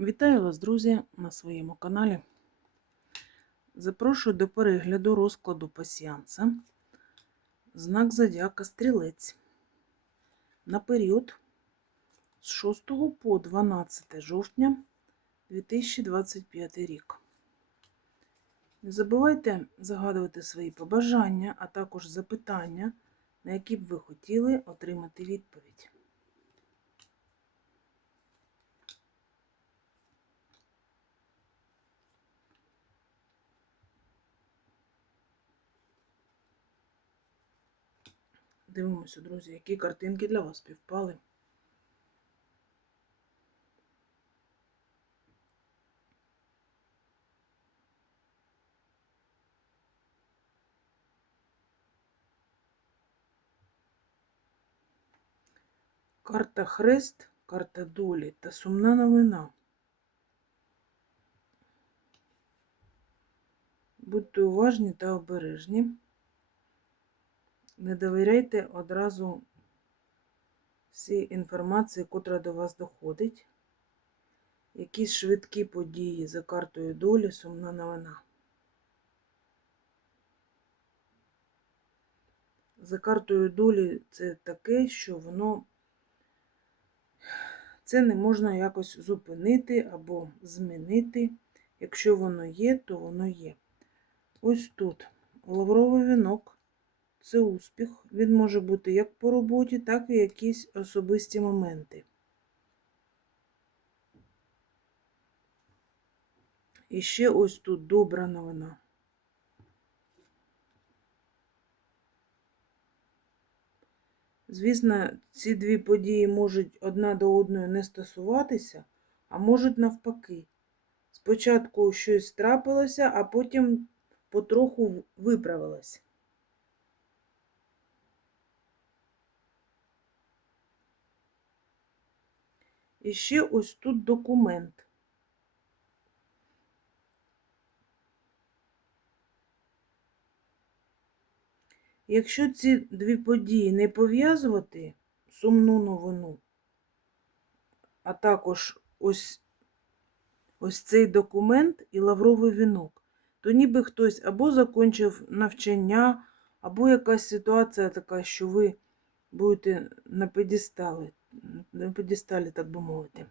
Вітаю вас, друзі, на своєму каналі. Запрошую до перегляду розкладу пасіанса. Знак Зодіака Стрілець. На період з 6 по 12 жовтня 2025 рік. Не забувайте загадувати свої побажання, а також запитання, на які б ви хотіли отримати відповідь. Дивимося, друзі, які картинки для вас співпали. Карта Хрест, карта долі та сумна новина. Будьте уважні та обережні. Не довіряйте одразу всій інформації, котра до вас доходить. Якісь швидкі події за картою долі, сумна новина. За картою долі це таке, що воно це не можна якось зупинити або змінити. Якщо воно є, то воно є. Ось тут лавровий вінок це успіх. Він може бути як по роботі, так і якісь особисті моменти. І ще ось тут добра новина. Звісно, ці дві події можуть одна до одної не стосуватися, а можуть навпаки. Спочатку щось трапилося, а потім потроху виправилось. І ще ось тут документ. Якщо ці дві події не пов'язувати сумну новину, а також ось ось цей документ і лавровий вінок, то ніби хтось або закінчив навчання, або якась ситуація така, що ви будете на педесталі, на так би мовити.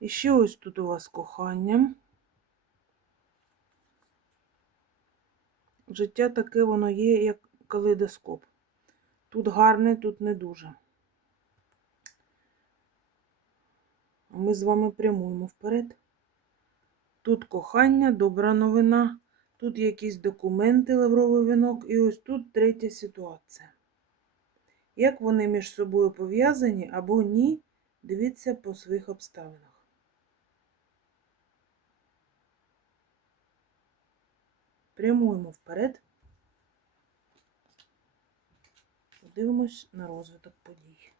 І ще ось тут у вас кохання. Життя таке воно є, як калейдоскоп. Тут гарне, тут не дуже. Ми з вами прямуємо вперед. Тут кохання, добра новина, тут якісь документи, лавровий вінок, і ось тут третя ситуація. Як вони між собою пов'язані або ні, дивіться по своїх обставинах. Прямуємо вперед. Дивимось на розвиток подій.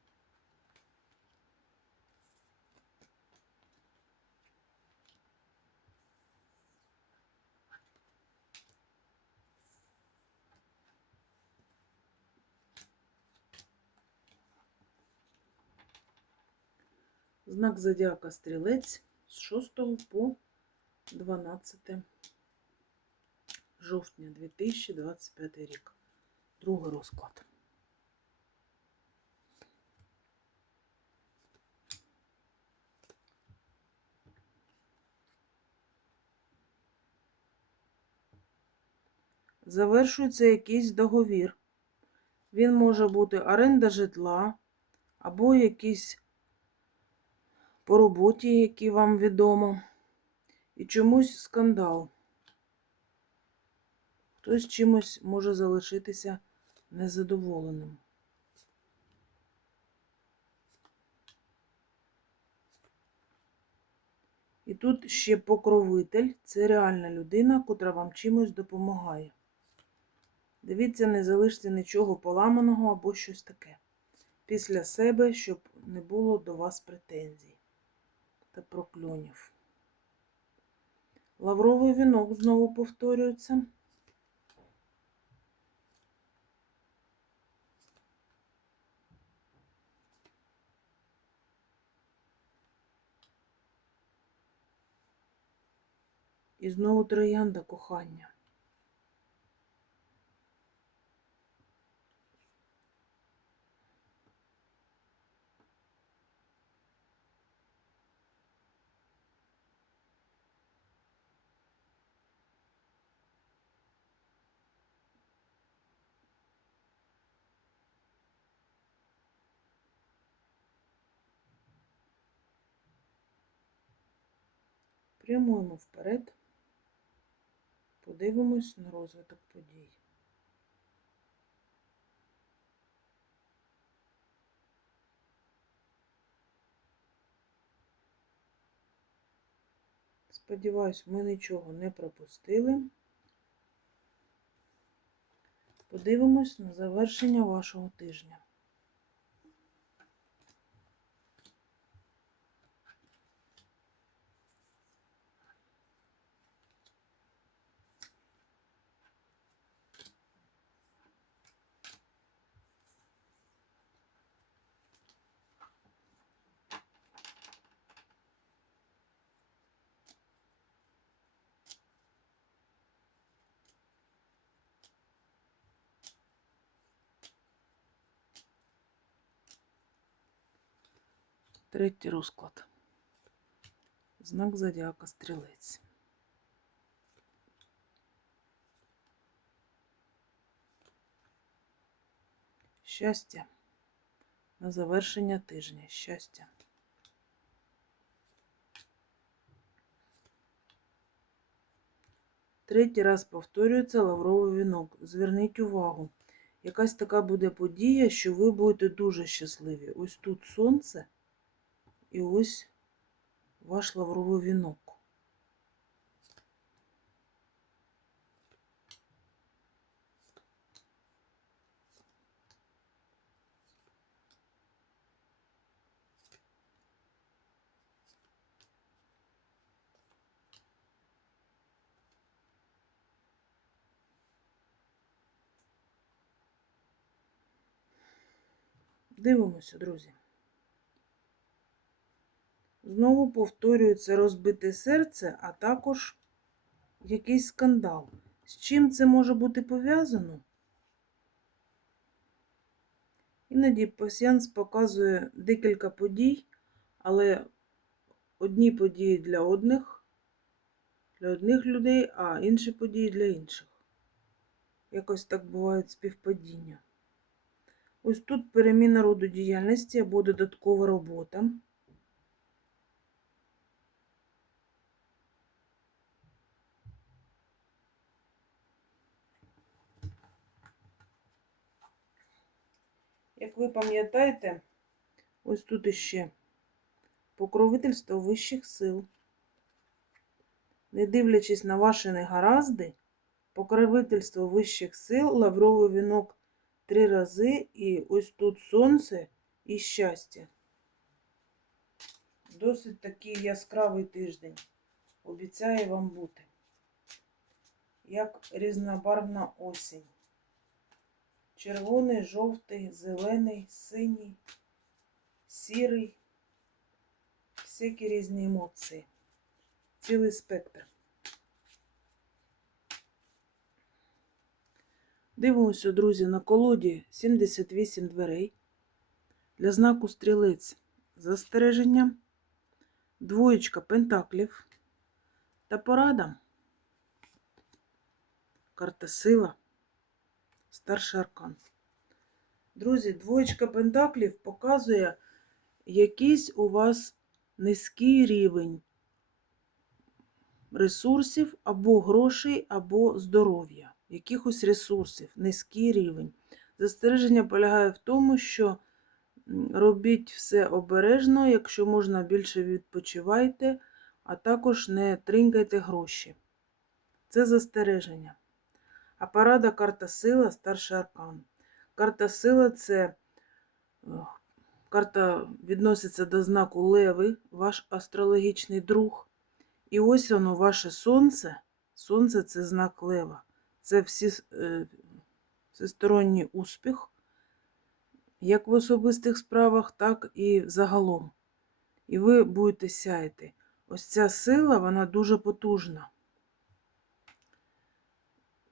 Знак зодіака стрілець з 6 по 12 жовтня 2025 рік. Другий розклад. Завершується якийсь договір. Він може бути оренда житла або якийсь по роботі, які вам відомо, і чомусь скандал. Хтось чимось може залишитися незадоволеним. І тут ще покровитель це реальна людина, котра вам чимось допомагає. Дивіться, не залиште нічого поламаного або щось таке. Після себе, щоб не було до вас претензій та прокльонів. Лавровий вінок знову повторюється. І знову троянда кохання. Прямуємо вперед. Подивимось на розвиток подій. Сподіваюсь, ми нічого не пропустили. Подивимось на завершення вашого тижня. Третій розклад. Знак зодіака стрілець. Щастя. На завершення тижня. Щастя. Третій раз повторюється лавровий вінок. Зверніть увагу. Якась така буде подія, що ви будете дуже щасливі. Ось тут сонце. І ось ваш лавровий вінок. Дивимося, друзі. Знову повторюється розбите серце, а також якийсь скандал. З чим це може бути пов'язано? Іноді пасіанс показує декілька подій, але одні події для одних, для одних людей, а інші події для інших. Якось так бувають співпадіння. Ось тут переміна роду діяльності або додаткова робота. Як ви пам'ятаєте, ось тут іще покровительство вищих сил. Не дивлячись на ваші негаразди, покровительство вищих сил, лавровий вінок три рази, і ось тут сонце і щастя. Досить такий яскравий тиждень. Обіцяє вам бути. Як різнобарвна осінь. Червоний, жовтий, зелений, синій, сірий, всякі різні емоції. Цілий спектр. Дивимося, друзі, на колоді 78 дверей. Для знаку стрілець застереження, двоєчка пентаклів та порада. Карта сила. Старший аркан. Друзі, двоєчка пентаклів показує якийсь у вас низький рівень ресурсів або грошей, або здоров'я, якихось ресурсів, низький рівень. Застереження полягає в тому, що робіть все обережно, якщо можна більше відпочивайте, а також не тринькайте гроші. Це застереження. А парада карта сила, старший аркан. Карта сила це карта відноситься до знаку Леви, ваш астрологічний друг. І ось воно, ваше сонце. Сонце це знак Лева. Це всі, е, всесторонній успіх, як в особистих справах, так і загалом. І ви будете сяяти. Ось ця сила, вона дуже потужна.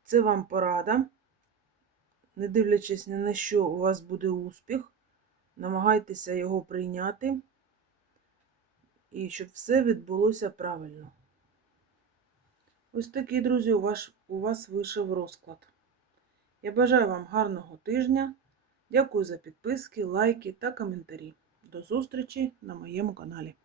Це вам порада. Не дивлячись ні на що, у вас буде успіх. Намагайтеся його прийняти. І щоб все відбулося правильно. Ось такий, друзі, у вас, у вас вийшов розклад. Я бажаю вам гарного тижня. Дякую за підписки, лайки та коментарі. До зустрічі на моєму каналі.